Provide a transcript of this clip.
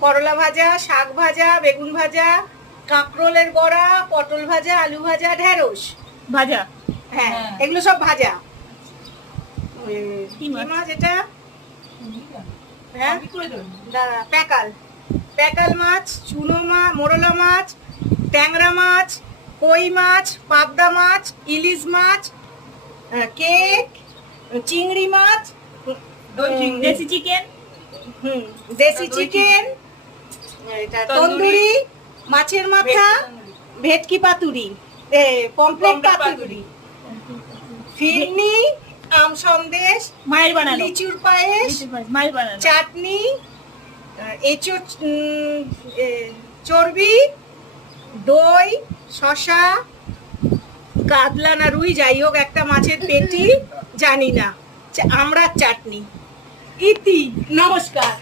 করলা ভাজা, শাক ভাজা, বেগুন ভাজা, কাঁকরোলের বড়া, পটল ভাজা, আলু ভাজা, ঢেঁড়স ভাজা। হ্যাঁ হ্যাঁ। এগুলো সব ভাজা। কি কি মাছ? মাছ এটা? হ্যাঁ আমি করে দেবো। দাঁড়া, প্যাকাল, প্যাকাল মাছ, চুনো মাছ, মোরলা মাছ, ট্যাংরা মাছ, কই মাছ, পাবদা মাছ, ইলিশ মাছ, কেক, চিংড়ি মাছ, দই চিংড়ি। দেশি চিকেন। দেশি দই চিকেন, এটা তন্দুরি, তন্দুরি, মাছের মাথা, ভেটকি পাতুরি, পমফ্রেট পাতুরি, ফিরনি, আম সন্দেশ, মায়ের বানানো। লিচুর পায়েস, মায়ের বানানো। চাটনি, এঁচোড়, চর্বি, দই, শশা, কাতলা না রুই, যাই হোক একটা মাছের পেটি, জানি না, আমড়ার চাটনি। ইতি, নমস্কার।